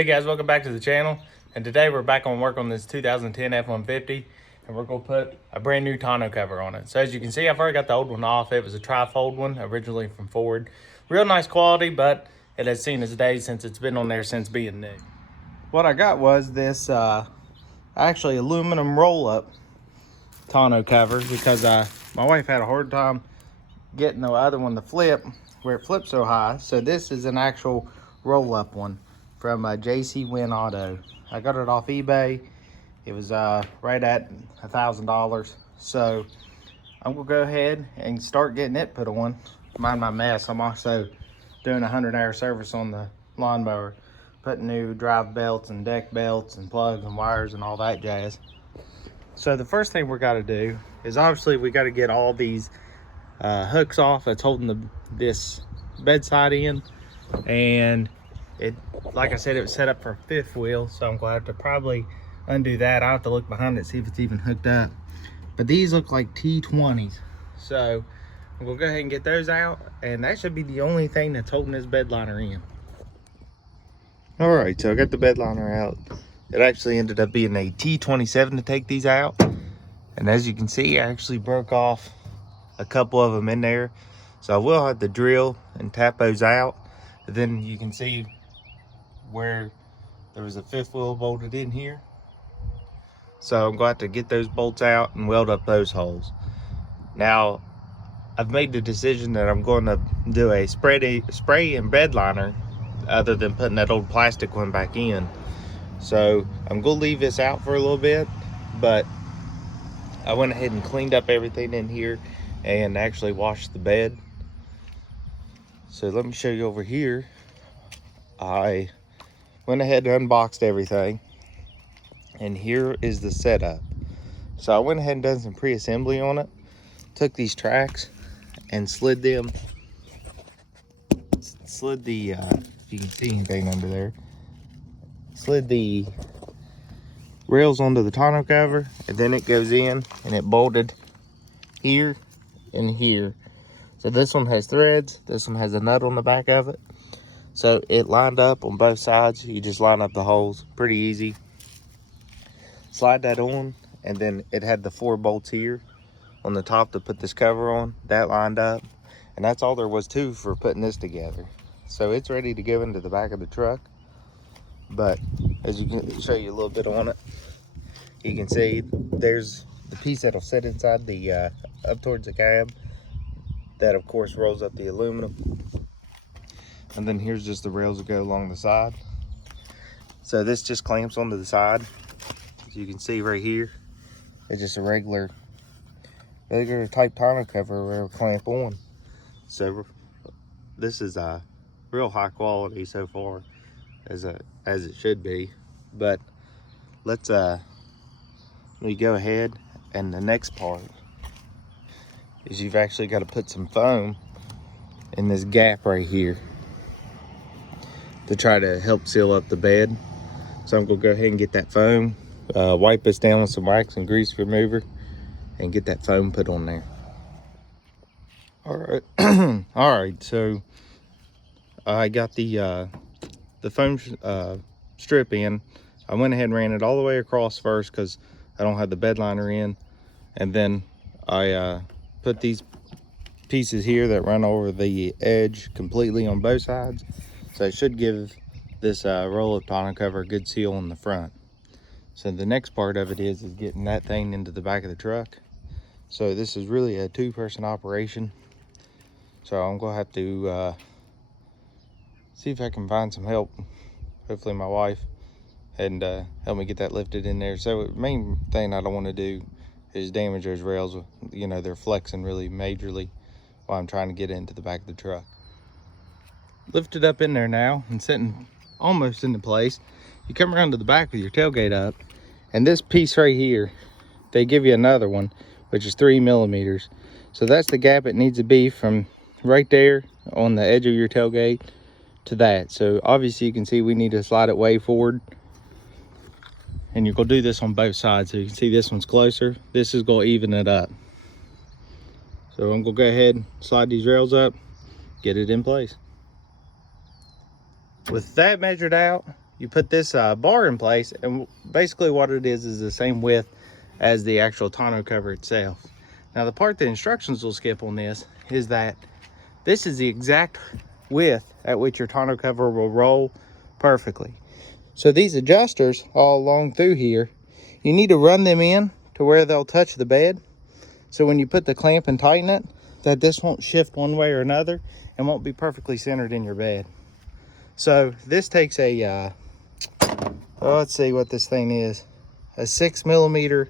Hey guys, welcome back to the channel. And today we're back on work on this 2010 F-150, and we're going to put a brand new tonneau cover on it. So as you can see, I've already got the old one off. It was a tri-fold one, originally from Ford. Real nice quality, but it has seen its day since it's been on there since being new. What I got was this actually aluminum roll-up tonneau cover because my wife had a hard time getting the other one to flip where it flips so high. So this is an actual roll-up one from JC Win Auto. I got it off eBay. It was right at $1,000. So I'm gonna go ahead and start getting it put on. Mind my mess, I'm also doing a 100-hour service on the lawnmower, putting new drive belts and deck belts and plugs and wires and all that jazz. So the first thing we gotta do is obviously we gotta get all these hooks off that's holding this bedside in, and it, like I said, it was set up for a fifth wheel, so I'm going to have to probably undo that. I'll have to look behind it, see if it's even hooked up. But these look like T20s, so we'll go ahead and get those out, and that should be the only thing that's holding this bed liner in. All right, so I got the bed liner out. It actually ended up being a T27 to take these out, and as you can see, I actually broke off a couple of them in there, so I will have to drill and tap those out. And then you can see where there was a fifth wheel bolted in here, so I'm going to have to get those bolts out and weld up those holes. Now I've made the decision that I'm going to do a spray and bed liner other than putting that old plastic one back in. So I'm going to leave this out for a little bit, but I went ahead and cleaned up everything in here and actually washed the bed. So let me show you over here. I went ahead and unboxed everything, and here is the setup. So I went ahead and done some pre-assembly on it. Took these tracks and slid the if you can see anything under there, slid the rails onto the tonneau cover, and then it goes in and it bolted here and here. So this one has threads, this one has a nut on the back of it. So it lined up on both sides. You just line up the holes, pretty easy. Slide that on, and then it had the 4 bolts here on the top to put this cover on. That lined up, and that's all there was to for putting this together. So it's ready to go into the back of the truck. But as you can show you a little bit on it, you can see there's the piece that'll sit inside the up towards the cab. That of course rolls up the aluminum. And then here's just the rails that go along the side. So this just clamps onto the side. As you can see right here, it's just a regular type tonneau cover where it'll clamp on. So this is a real high quality so far, as it should be. But let me go ahead, and the next part is you've actually got to put some foam in this gap right here to try to help seal up the bed. So I'm gonna go ahead and get that foam, wipe this down with some wax and grease remover, and get that foam put on there. All right, all right. So I got the foam strip in. I went ahead and ran it all the way across first because I don't have the bed liner in, and then I put these pieces here that run over the edge completely on both sides. So it should give this roll-up tonneau cover a good seal in the front. So the next part of it is getting that thing into the back of the truck. So this is really a 2-person operation. So I'm gonna have to see if I can find some help. Hopefully my wife, and help me get that lifted in there. So the main thing I don't want to do is damage those rails. You know, they're flexing really majorly while I'm trying to get into the back of the truck. Lifted up in there now and sitting almost into place. You come around to the back with your tailgate up, and this piece right here, they give you another one, which is 3 millimeters. So that's the gap it needs to be from right there on the edge of your tailgate to that. So obviously you can see we need to slide it way forward, and you're gonna do this on both sides. So you can see this one's closer. This is gonna even it up. So I'm gonna go ahead and slide these rails up, get it in place. With that measured out, you put this bar in place, and basically what it is the same width as the actual tonneau cover itself. Now the part the instructions will skip on this is that this is the exact width at which your tonneau cover will roll perfectly. So these adjusters all along through here, you need to run them in to where they'll touch the bed. So when you put the clamp and tighten it, that this won't shift one way or another and won't be perfectly centered in your bed. So this takes a, let's see what this thing is, a 6mm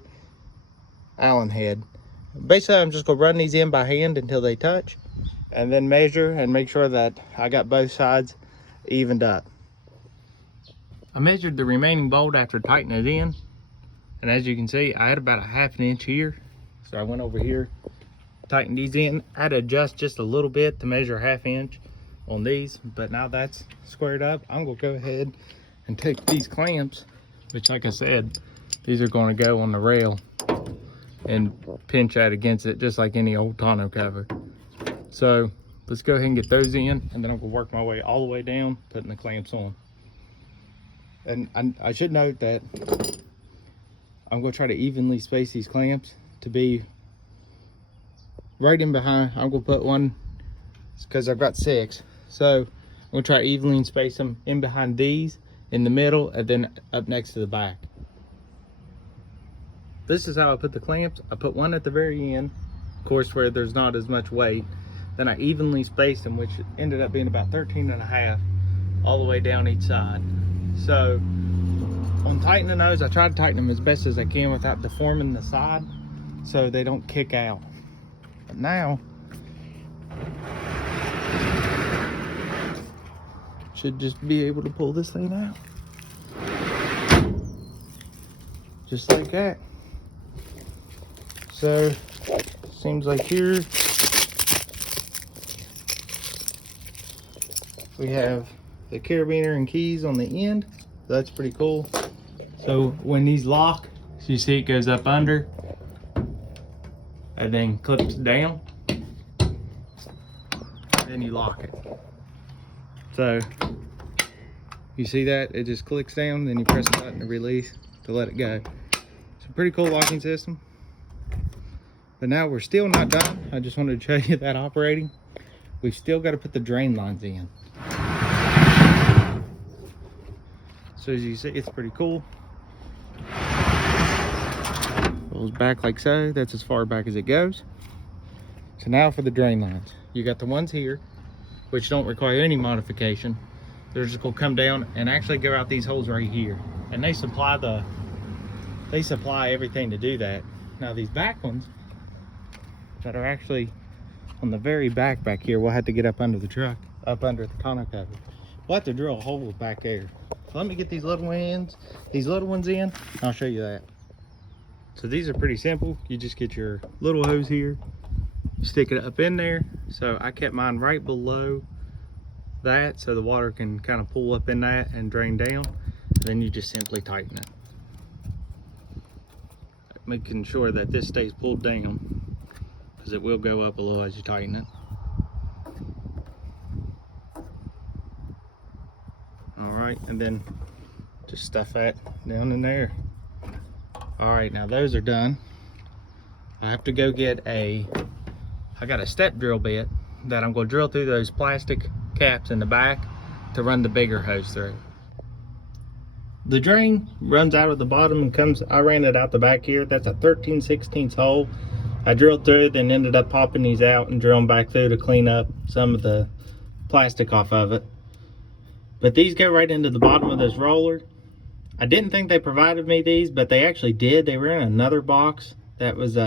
Allen head. Basically, I'm just gonna run these in by hand until they touch, and then measure and make sure that I got both sides evened up. I measured the remaining bolt after tightening it in, and as you can see, I had about a 1/2 inch here. So I went over here, tightened these in. I had to adjust just a little bit to measure a 1/2 inch on these, but now that's squared up, I'm gonna go ahead and take these clamps, which like I said, these are gonna go on the rail and pinch that against it just like any old tonneau cover. So let's go ahead and get those in, and then I'm gonna work my way all the way down, putting the clamps on. And I should note that I'm gonna try to evenly space these clamps to be right in behind. I'm gonna put one, because I've got 6. So I'm gonna try to evenly space them in behind these, in the middle, and then up next to the back. This is how I put the clamps. I put one at the very end, of course, where there's not as much weight. Then I evenly spaced them, which ended up being about 13.5 all the way down each side. So on tightening those, I try to tighten them as best as I can without deforming the side so they don't kick out. But now, should just be able to pull this thing out. Just like that. So, seems like here we have the carabiner and keys on the end. So that's pretty cool. So when these lock, so you see it goes up under and then clips down. Then you lock it. So you see that? It just clicks down, then you press the button to release to let it go. It's a pretty cool locking system. But now we're still not done. I just wanted to show you that operating. We've still got to put the drain lines in. So as you see, it's pretty cool. Rolls back like so. That's as far back as it goes. So now for the drain lines. You got the ones here, which don't require any modification. They're just gonna come down and actually go out these holes right here. And they supply everything to do that. Now these back ones that are actually on the very back here, we'll have to get up under the truck, up under the tonneau cover. We'll have to drill a hole back there. So let me get these little ones in, I'll show you that. So these are pretty simple. You just get your little hose here, stick it up in there. So I kept mine right below that so the water can kind of pull up in that and drain down. And then you just simply tighten it, making sure that this stays pulled down, because it will go up a little as you tighten it. All right, and then just stuff that down in there. All right, now those are done. I have to go get I got a step drill bit that I'm gonna drill through those plastic caps in the back to run the bigger hose through. The drain runs out at the bottom and comes, I ran it out the back here. That's a 13/16 hole. I drilled through it, then ended up popping these out and drilling back through to clean up some of the plastic off of it. But these go right into the bottom of this roller. I didn't think they provided me these, but they actually did. They were in another box that was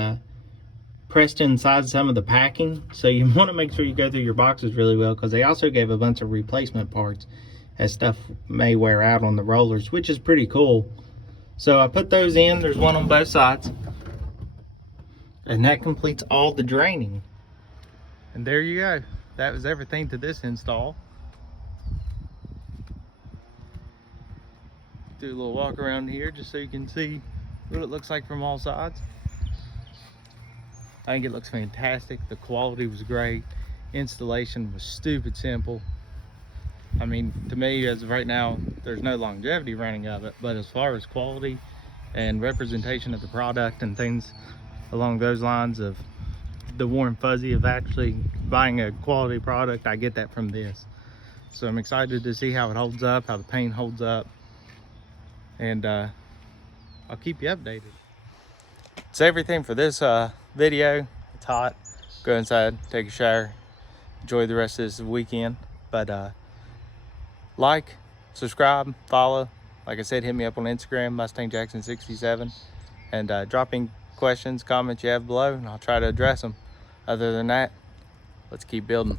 pressed inside some of the packing. So you want to make sure you go through your boxes really well, because they also gave a bunch of replacement parts as stuff may wear out on the rollers, which is pretty cool. So I put those in. There's one on both sides. And that completes all the draining. And there you go. That was everything to this install. Do a little walk around here just so you can see what it looks like from all sides. I think it looks fantastic. The quality was great. Installation was stupid simple. I mean, to me, as of right now, there's no longevity running of it, but as far as quality and representation of the product and things along those lines of the warm fuzzy of actually buying a quality product, I get that from this. So I'm excited to see how it holds up, how the paint holds up, and I'll keep you updated. It's everything for this video. It's hot. Go inside, take a shower, enjoy the rest of this weekend. But like, subscribe, follow. Like I said, hit me up on Instagram, Mustang Jackson 67, and drop in questions, comments you have below, and I'll try to address them. Other than that, let's keep building.